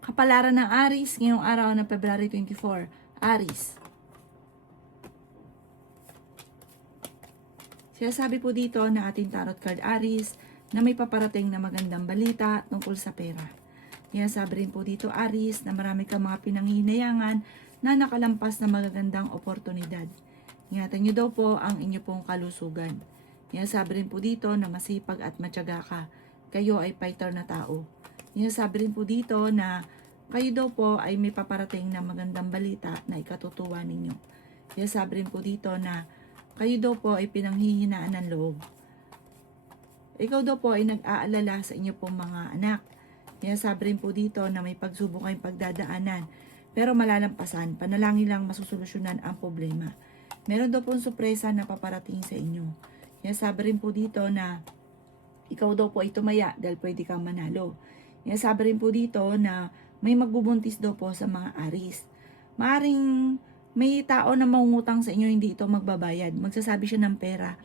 Kapalaran ng Aries ngayong araw ng February 24. Aries. Sinasabi po dito na ating tarot card Aries na may paparating na magandang balita tungkol sa pera. Sinasabi rin po dito Aries na marami kang mga pinanghihinayangan na nakalampas na magagandang oportunidad. Ingatan nyo daw po ang inyo pong kalusugan. Sinasabi rin po dito na masipag at matyaga ka. Kayo ay fighter na tao. Sinasabi rin po dito na kayo daw po ay may paparating na magandang balita na ikatutuwa ninyo. Sinasabi rin po dito na kayo daw po ay pinanghihinaan ng loob. Ikaw daw po ay nag-aalala sa inyo pong mga anak. Sinasabi rin po dito na may pagsubok kayong pagdadaanan pero malalampasan, panalangin lang masusolusyonan ang problema. Meron daw pong sorpresa na paparating sa inyo. Sinasabi rin po dito na ikaw daw po ay tumaya dahil pwede kang manalo. Sinasabi rin po dito na may magbubuntis daw po sa mga Aries. Maaring may tao na mangungutang sa inyo, hindi ito magbabayad. Magsasabi siya ng pera,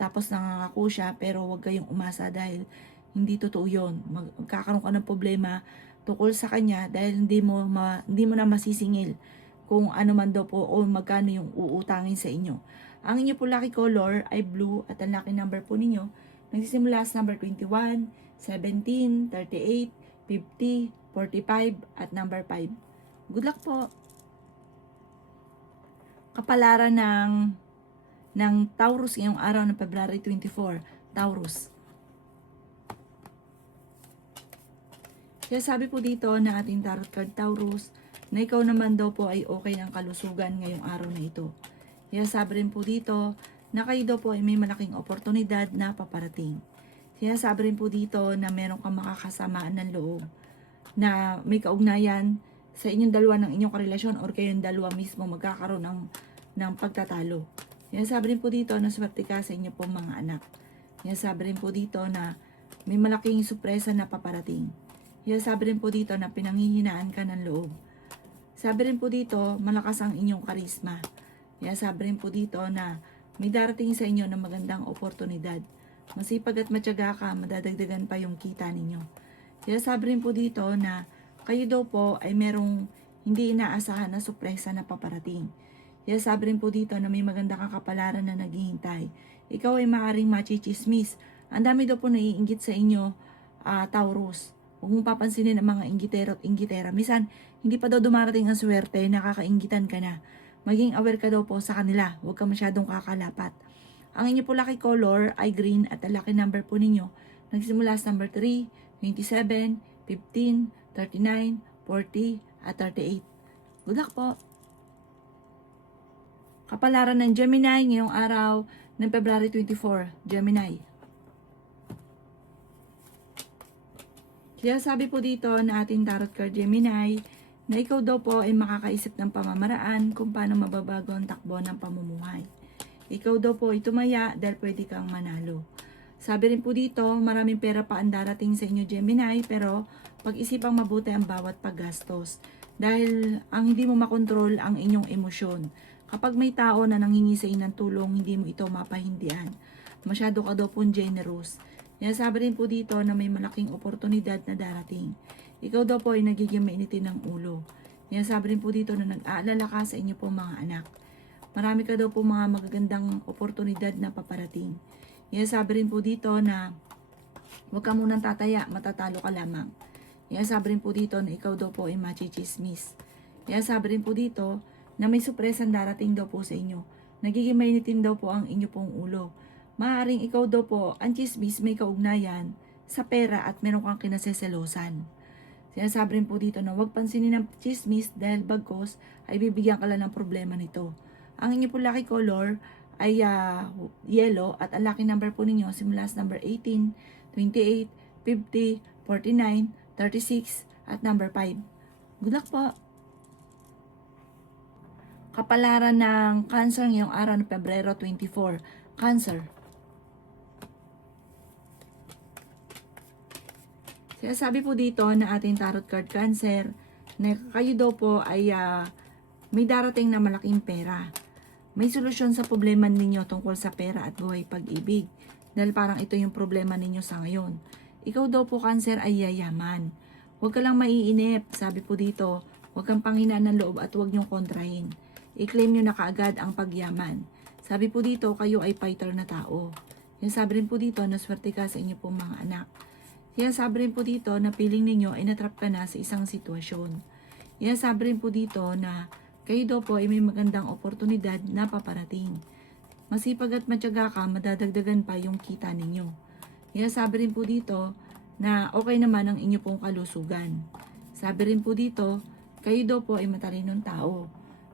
tapos nangangako siya, pero huwag kayong umasa dahil hindi totoo yun. Magkakaroon ka ng problema tungkol sa kanya dahil hindi mo na masisingil kung ano man daw po o magkano yung uutangin sa inyo. Ang inyo po lucky color ay blue at ang lucky number po ninyo nagsisimula sa number 21, 17, 38, 50, 45 at number 5. Good luck po. Kapalaran ng Taurus ngayong araw ng February 24. Taurus. Kaya sabi po dito na ating tarot card Taurus na ikaw naman daw po ay okay ng kalusugan ngayong araw na ito. Kaya sabi rin po dito na kayo daw po ay may malaking oportunidad na paparating. Kaya sabi rin po dito na meron kang makakasamaan ng loob na may kaugnayan sa inyong dalawa ng inyong karelasyon or kayong dalawa mismo magkakaroon ng pagtatalo. Kaya sabi rin po dito na swerte ka sa inyo pong mga anak. Kaya sabi rin po dito na may malaking sorpresa na paparating. Kaya sabi rin po dito na pinanghihinaan ka ng loob. Sabi rin po dito, malakas ang inyong karisma. Kaya sabi rin po dito na may darating sa inyo ng magandang oportunidad. Masipag at matyaga ka, madadagdagan pa yung kita ninyo. Kaya sabi rin po dito na kayo daw po ay merong hindi inaasahan na sorpresa na paparating. Kaya sabi rin po dito na may magandang kakapalaran na naghihintay. Ikaw ay maaaring machichismis. Ang dami daw po naiinggit sa inyo, Taurus. Huwag mong papansinin ang mga inggitero at inggitera. Minsan, hindi pa daw dumarating ang swerte, nakakainggitan ka na. Maging aware ka daw po sa kanila. Huwag ka masyadong kakalapat. Ang inyo po lucky color ay green at ang lucky number po ninyo nagsimula sa number 3, 27, 15, 39, 40 at 38. Good luck po. Kapalaran ng Gemini ngayong araw ng February 24. Gemini. Kaya sabi po dito na ating tarot card Gemini na ikaw daw po ay makakaisip ng pamamaraan kung paano mababago ang takbo ng pamumuhay. Ikaw daw po ay tumaya dahil pwede kang manalo. Sabi rin po dito, maraming pera pa ang darating sa inyo Gemini pero pag-isipang mabuti ang bawat paggastos. Dahil ang hindi mo makontrol ang inyong emosyon. Kapag may tao na nanghingi sa inyo ng tulong, hindi mo ito mapahindihan. Masyado ka daw po generous. Kaya sabi rin po dito na may malaking oportunidad na darating. Ikaw daw po ay nagiging mainitin ng ulo. Kaya sabi rin po dito na nag-aalala ka sa inyo po mga anak. Marami ka daw po mga magagandang oportunidad na paparating. Kaya sabi rin po dito na huwag ka munang tataya, matatalo ka lamang. Kaya sabi rin po dito na ikaw daw po ay machichismis. Kaya sabi rin po dito na may supresang darating daw po sa inyo. Nagiging mainitin daw po ang inyo pong ulo. Maaaring ikaw daw po, ang chismis may kaugnayan sa pera at meron kang kinaseselosan. Sinasabi rin po dito na huwag pansinin ng chismis dahil bagkos ay bibigyan ka lang ng problema nito. Ang inyo po lucky color ay yellow at ang lucky number po ninyo simula sa number 18, 28, 50, 49, 36 at number 5. Good luck po! Kapalaran ng Cancer ngayong araw ng Pebrero 24. Cancer. Sabi po dito na ating tarot card Cancer na kayo daw po ay may darating na malaking pera. May solusyon sa problema ninyo tungkol sa pera at buhay pag-ibig. Dahil parang ito yung problema ninyo sa ngayon. Ikaw daw po Cancer ay yayaman. Huwag ka lang maiinip. Sabi po dito, huwag kang panghinaan ng loob at huwag niyong kontrahin. I-claim nyo na kaagad ang pagyaman. Sabi po dito, kayo ay fighter na tao. Yan sabi rin po dito na swerte ka sa inyo pong mga anak. Yan sabi rin po dito na feeling ninyo ay natrap ka na sa isang sitwasyon. Yan sabi rin po dito na kayo daw po ay may magandang oportunidad na paparating. Masipag at matyaga ka, madadagdagan pa yung kita ninyo. Yan sabi rin po dito na okay naman ang inyo pong kalusugan. Sabi rin po dito, kayo daw po ay matalinong tao.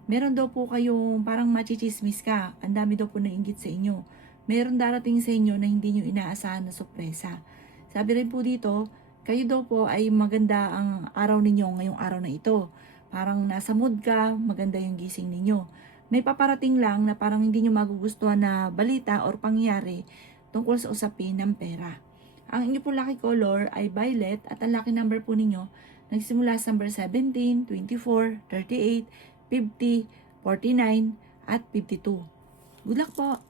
Meron daw po kayong parang machichismis ka, ang dami daw po nainggit sa inyo. Meron darating sa inyo na hindi nyo inaasahan na sorpresa. Sabi rin po dito, kayo daw po ay maganda ang araw ninyo ngayong araw na ito. Parang nasa mood ka, maganda yung gising ninyo. May paparating lang na parang hindi nyo magugustuhan na balita or pangyayari tungkol sa usapin ng pera. Ang inyo po lucky color ay violet at ang lucky number po ninyo nagsimula sa number 17, 24, 38, 50, 49, at 52. Good luck po!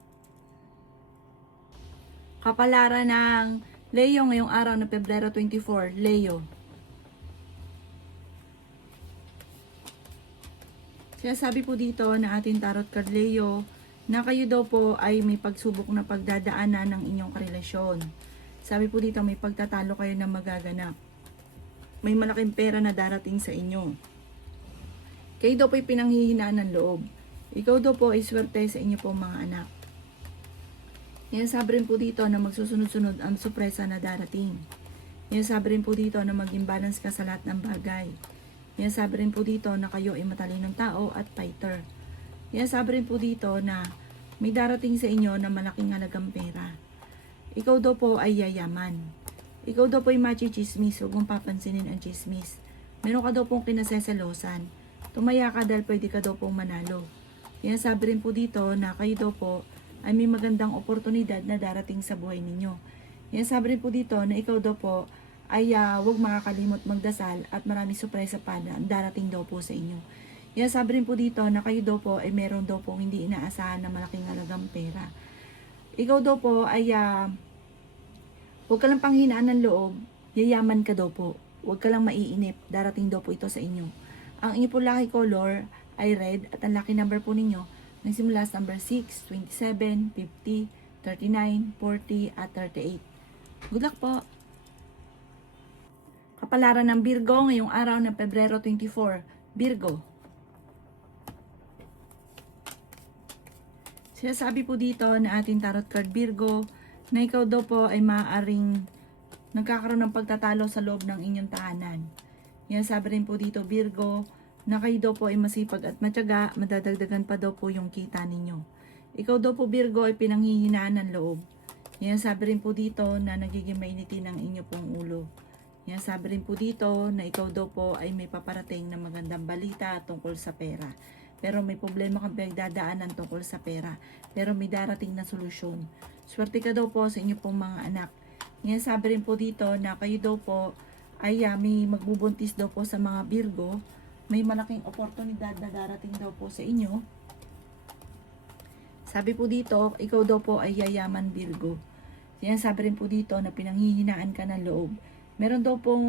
Kapalaran ng Leo ngayong araw na Pebrero 24, Leo. Kaya sabi po dito na ating tarot card Leo, na kayo daw po ay may pagsubok na pagdadaanan ng inyong karelasyon. Sabi po dito may pagtatalo kayo na magaganap. May malaking pera na darating sa inyo. Kayo daw po ay pinanghihinaan ng loob. Ikaw daw po ay swerte sa inyo pong mga anak. Yan sabi rin po dito na magsusunod-sunod ang sorpresa na darating. Yan sabi rin po dito na maging balance ka sa lahat ng bagay. Yan sabi rin po dito na kayo ay matalinong tao at fighter. Yan sabi rin po dito na may darating sa inyo na malaking halagang pera. Ikaw daw po ay yayaman. Ikaw daw po ay machichismis, huwag mong papansinin ang chismis. Meron ka daw pong kinaseselosan. Tumaya ka dahil pwede ka daw pong manalo. Yan sabi rin po dito na kayo daw po ay may magandang oportunidad na darating sa buhay ninyo. Yan sabi rin po dito na ikaw daw po ay huwag makakalimot magdasal at maraming sorpresa pa na darating daw po sa inyo. Yan sabi rin po dito na kayo daw po ay meron daw po hindi inaasahan na malaking halagang pera. Ikaw daw po ay huwag ka lang panghinaan ng loob, yayaman ka daw po. Huwag ka lang maiinip, darating daw po ito sa inyo. Ang inyo po lucky color ay red at ang lucky number po ninyo nagsimula sa number 6, 27, 50, 39, 40, at 38. Good luck po! Kapalaran ng Virgo ngayong araw ng Pebrero 24. Virgo. Sinasabi po dito na ating tarot card Virgo na ikaw daw po ay maaaring nagkakaroon ng pagtatalo sa loob ng inyong tahanan. Yan sabi rin po dito Virgo na kayo daw po ay masipag at matyaga, madadagdagan pa daw po yung kita ninyo. Ikaw daw po Virgo ay pinanghihinaan ng loob. Yan sabi rin po dito na nagiging mainitin ang inyo pong ulo. Yan sabi rin po dito na ikaw daw po ay may paparating na magandang balita tungkol sa pera. Pero may problema kang pinagdadaanan tungkol sa pera. Pero may darating na solusyon. Swerte ka daw po sa inyo pong mga anak. Yan sabi rin po dito na kayo daw po ay may magbubuntis daw po sa mga Virgo. May malaking oportunidad na darating daw po sa inyo. Sabi po dito, ikaw daw po ay yayaman Virgo. Yan sabi rin po dito na pinanghihinaan ka ng loob. Meron daw pong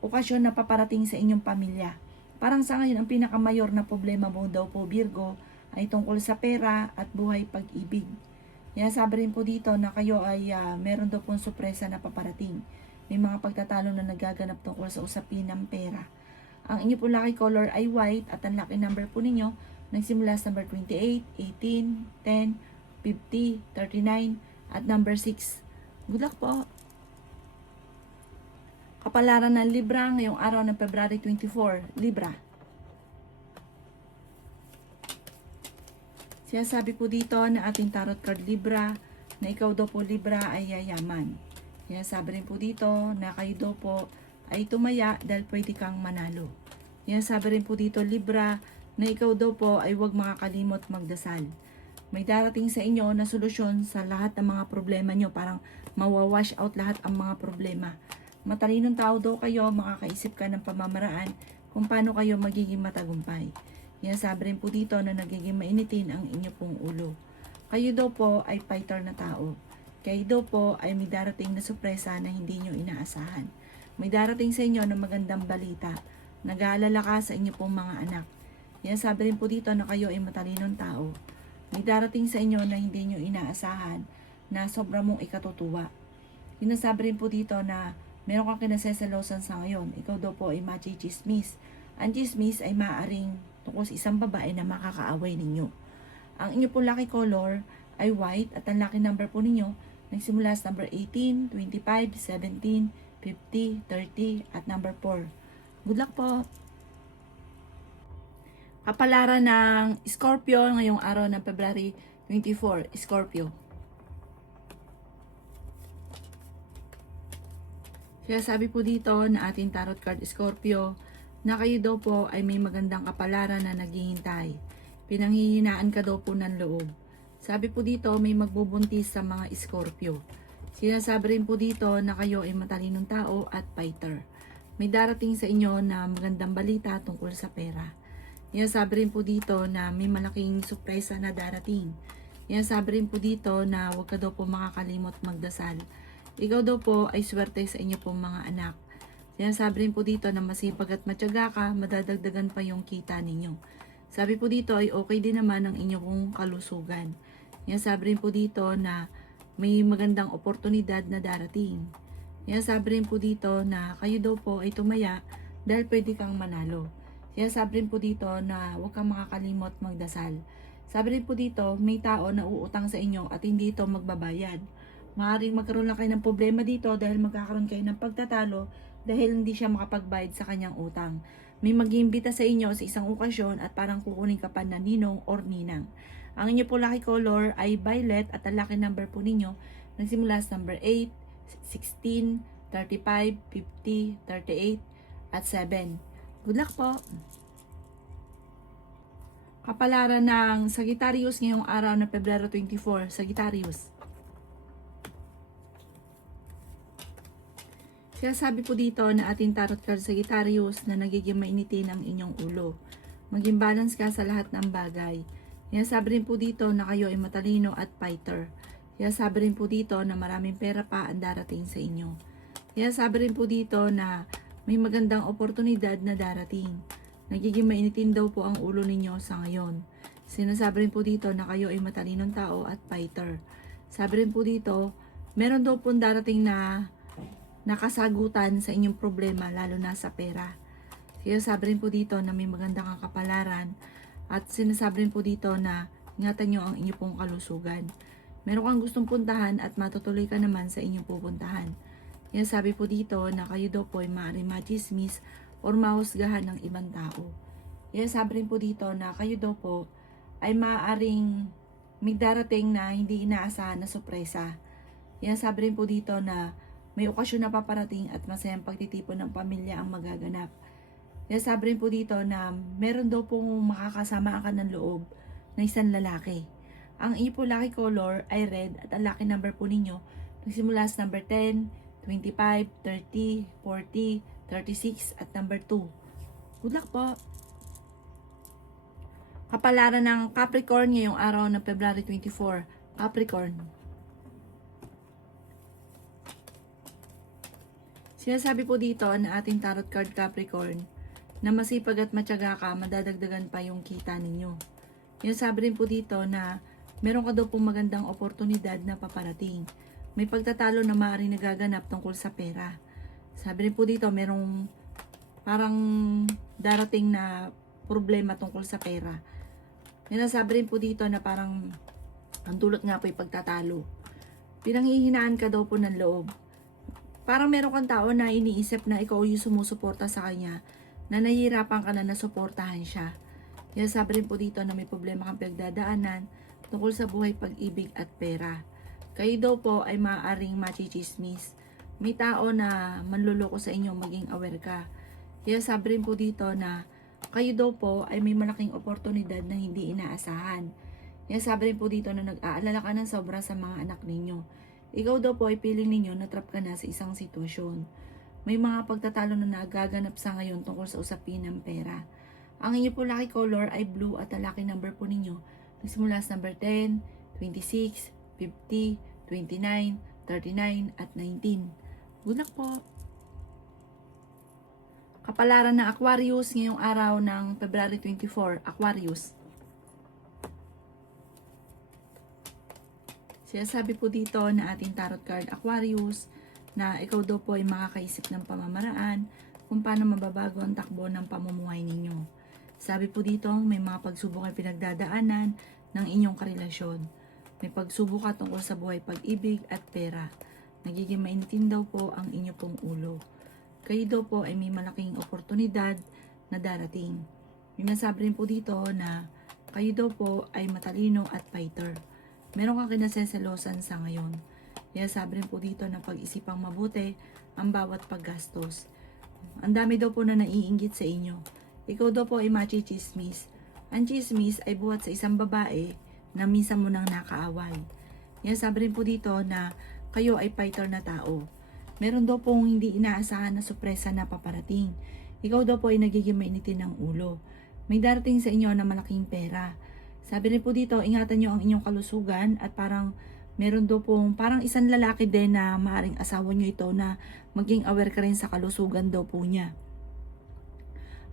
okasyon na paparating sa inyong pamilya. Parang sa ngayon, ang pinakamayor na problema mo daw po Virgo ay tungkol sa pera at buhay pag-ibig. Yan sabi rin po dito na kayo ay meron daw pong sorpresa na paparating. May mga pagtatalo na nagaganap tungkol sa usapin ng pera. Ang inyo po lucky color ay white at ang lucky number po ninyo nagsimula sa number 28, 18, 10, 50, 39 at number 6. Good luck po! Kapalaran ng Libra ngayong araw ng February 24, Libra. Sinasabi po dito na ating tarot card Libra na ikaw daw po Libra ay yayaman. Sabi rin po dito na kayo daw po ay tumaya dahil pwede kang manalo. Sabi rin po dito Libra na ikaw daw po ay huwag makakalimot magdasal. May darating sa inyo na solusyon sa lahat ng mga problema nyo. Parang mawawash out lahat ang mga problema. Matalinong tao daw kayo, makakaisip ka ng pamamaraan kung paano kayo magiging matagumpay. Sabi rin po dito na nagiging mainitin ang inyo pong ulo. Kayo daw po ay fighter na tao. Kayo daw po ay may darating na sorpresa na hindi nyo inaasahan. May darating sa inyo ng magandang balita. Nag-aalala ka sa inyo pong mga anak. Yan sabi rin po dito na kayo ay matalinong tao. May darating sa inyo na hindi nyo inaasahan na sobra mong ikatutuwa. Sinasabi rin po dito na meron kang kinasesalosan sa ngayon. Ikaw daw po ay machichismis. Ang chismis ay maaaring tungkol sa isang babae na makakaaway ninyo. Ang inyo po lucky color ay white at ang lucky number po ninyo nagsimula sa number 18, 25, 17, 50, 30 at number 4. Good luck po! Kapalaran ng Scorpio ngayong araw ng February 24, Scorpio. Kaya sabi po dito na ating tarot card Scorpio na kayo daw po ay may magandang kapalaran na naghihintay. Pinanghihinaan ka daw po ng loob. Sabi po dito may magbubuntis sa mga Scorpio. Sinasabi rin po dito na kayo ay matalinong tao at fighter. May darating sa inyo na magandang balita tungkol sa pera. Sinasabi rin po dito na may malaking sorpresa na darating. Sinasabi rin po dito na huwag ka daw po makakalimot magdasal. Ikaw daw po ay swerte sa inyo pong mga anak. Sinasabi rin po dito na masipag at matyaga ka, madadagdagan pa yung kita ninyo. Sabi po dito ay okay din naman ang inyong kalusugan. Sinasabi rin po dito na may magandang oportunidad na darating. Sinasabi rin po dito na kayo daw po ay tumaya dahil pwede kang manalo. Sinasabi rin po dito na huwag kang makakalimot magdasal. Sabi rin po dito may tao na uutang sa inyo at hindi ito magbabayad. Maaaring magkaroon lang kayo ng problema dito dahil magkakaroon kayo ng pagtatalo dahil hindi siya makapagbayad sa kanyang utang. May mag-iimbita sa inyo sa isang okasyon at parang kukunin ka pa na ninong or ninang. Ang inyo po lucky color ay violet at ang lucky number po ninyo nagsimula sa number 8, 16, 35, 50, 38 at 7. Good luck po! Kapalaran ng Sagittarius ngayong araw na Pebrero 24, Sagittarius. Kaya sabi po dito na ating tarot card Sagittarius na nagiging mainitin ang inyong ulo. Maging balance ka sa lahat ng bagay. Kaya sabi rin po dito na kayo ay matalino at fighter. Kaya sabi rin po dito na maraming pera pa ang darating sa inyo. Kaya sabi rin po dito na may magandang oportunidad na darating. Nagiging mainitin daw po ang ulo ninyo sa ngayon. Sinasabi rin po dito na kayo ay matalinong tao at fighter. Sabi rin po dito, meron daw po darating na nakasagutan sa inyong problema lalo na sa pera. Kaya sabi rin po dito na may magandang kapalaran at sinasabi rin po dito na ingatan nyo ang inyong pong kalusugan. Meron kang gustong puntahan at matutuloy ka naman sa inyong pupuntahan. Kaya sabi po dito na kayo daw po ay maaaring machismis or mahusgahan ng ibang tao. Kaya sabi rin po dito na kayo daw po ay maaaring may darating na hindi inaasahan na sorpresa. Kaya sabi rin po dito na may okasyon na paparating at masayang pagtitipon ng pamilya ang magaganap. Kaya sabi rin po dito na meron daw pong makakasama ka ng loob na isang lalaki. Ang inyo po lucky color ay red at ang lucky number po ninyo nagsimula sa number 10, 25, 30, 40, 36 at number 2. Good luck po! Kapalaran ng Capricorn ngayong araw ng February 24, Capricorn. Sinasabi po dito na ating tarot card Capricorn na masipag at matyaga ka, madadagdagan pa yung kita ninyo. Sinasabi rin po dito na meron ka daw pong magandang oportunidad na paparating. May pagtatalo na maaaring nagaganap tungkol sa pera. Sabi rin po dito merong parang darating na problema tungkol sa pera. Sinasabi rin po dito na parang ang dulot nga po yung pagtatalo. Pinanghihinaan ka daw po ng loob. Parang meron kang tao na iniisip na ikaw yung sumusuporta sa kanya, na nahihirapan ka na nasuportahan siya. Kaya sabi rin po dito na may problema kang pinagdadaanan tungkol sa buhay, pag-ibig at pera. Kayo daw po ay maaaring machichismis. May tao na manluloko sa inyo, maging aware ka. Kaya sabi rin po dito na kayo daw po ay may malaking oportunidad na hindi inaasahan. Kaya sabi rin po dito na nag-aalala ka ng sobra sa mga anak ninyo. Ikaw daw po ay feeling ninyo na trap ka na sa isang sitwasyon. May mga pagtatalo na nagaganap sa ngayon tungkol sa usapin ng pera. Ang inyo po lucky color ay blue at ang lucky number po ninyo nagsimula sa number 10, 26, 50, 29, 39 at 19. Good luck po! Kapalaran ng Aquarius ngayong araw ng February 24, Aquarius. Sinasabi po dito na ating tarot card Aquarius na ikaw daw po ay makakaisip ng pamamaraan kung paano mababago ang takbo ng pamumuhay ninyo. Sabi po dito may mga pagsubok ay pinagdadaanan ng inyong karelasyon. May pagsubok ka tungkol sa buhay, pag-ibig at pera. Nagiging mainitin daw po ang inyo pong ulo. Kayo daw po ay may malaking oportunidad na darating. May nasabi rin po dito na kayo daw po ay matalino at fighter. Meron kang kinaseselosan sa ngayon. Kaya sabi rin po dito na pag-isipang mabuti ang bawat paggastos. Ang dami daw po na naiinggit sa inyo. Ikaw daw po ay machichismis. Ang chismis ay buhat sa isang babae na minsan mo nang nakaaway. Kaya sabi rin po dito na kayo ay fighter na tao. Meron daw pong hindi inaasahan na sorpresa na paparating. Ikaw daw po ay nagiging mainitin ng ulo. May darating sa inyo na malaking pera. Sabi rin po dito, ingatan nyo ang inyong kalusugan at parang meron daw pong parang isang lalaki din na maaaring asawa nyo ito na maging aware ka rin sa kalusugan daw po niya.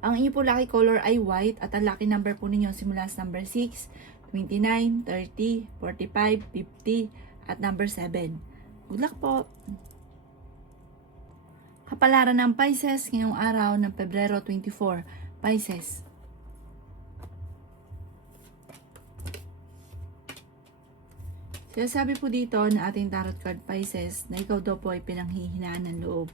Ang inyo po lucky color ay white at ang lucky number po ninyo simula sa number 6, 29, 30, 45, 50 at number 7. Good luck po! Kapalaran ng Pisces ngayong araw ng Pebrero 24, Pisces. Sabi po dito na ating tarot card Pisces na ikaw daw po ay pinanghihinaan ng loob.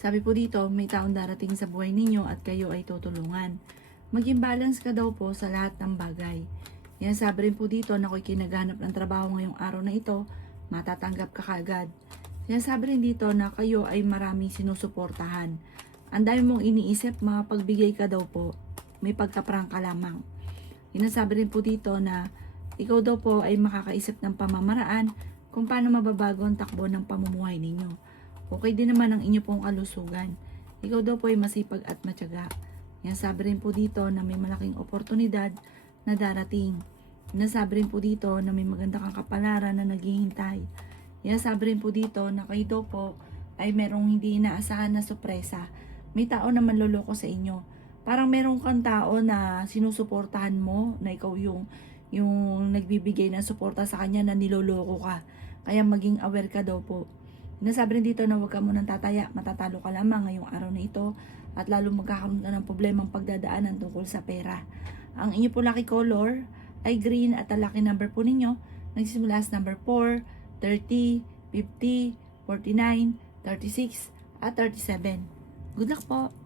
Sabi po dito, may taong darating sa buhay ninyo at kayo ay tutulungan. Maging balance ka daw po sa lahat ng bagay. Yan sabi rin po dito na ako'y kinaghanap ng trabaho ngayong araw na ito, matatanggap ka kaagad. Yan sabi rin dito na kayo ay maraming sinusuportahan. Ang dami mong iniisip, makapagbigay ka daw po. May pagkaprang ka lamang. Yan sabi rin po dito na ikaw daw po ay makakaisip ng pamamaraan kung paano mababago ang takbo ng pamumuhay ninyo. Okay din naman ang inyo pong kalusugan. Ikaw daw po ay masipag at matyaga. Yan sabi rin po dito na may malaking oportunidad na darating. Yan sabi rin po dito na may maganda kang kapalaran na naghihintay. Yan sabi rin po dito na kayo daw po ay merong hindi inaasahan na sorpresa. May tao na manloloko sa inyo. Parang merong kang tao na sinusuportahan mo na ikaw yung nagbibigay ng suporta sa kanya na niloloko ka. Kaya maging aware ka daw po. Nasabi rin dito na huwag ka munang tataya, matatalo ka lamang ngayong araw na ito at lalo magkakaroon ka ng problemang pagdadaanan tungkol sa pera. Ang inyo po lucky color ay green at ang lucky number po ninyo nagsisimula sa number 4, 30, 50, 49, 36 at 37. Good luck po!